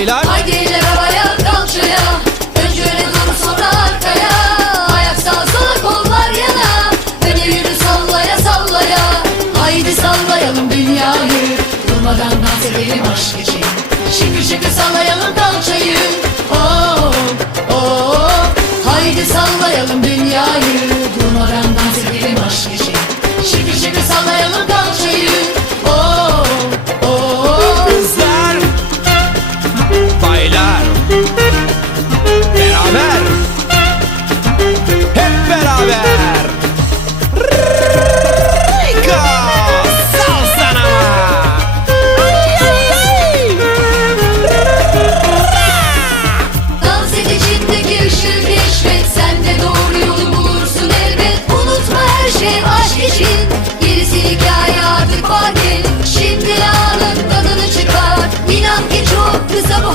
Helal. Haydi eller havaya kalçaya Önce öne doğru sonra arkaya. Ayak sağa sola kollar yana. Öne yürü sallaya sallaya. Haydi sallayalım dünyayı. Durmadan dans edelim aşk için. Şıkır şıkır sallayalım kalçayı Oh oh. Haydi sallayalım dünyayı Hoje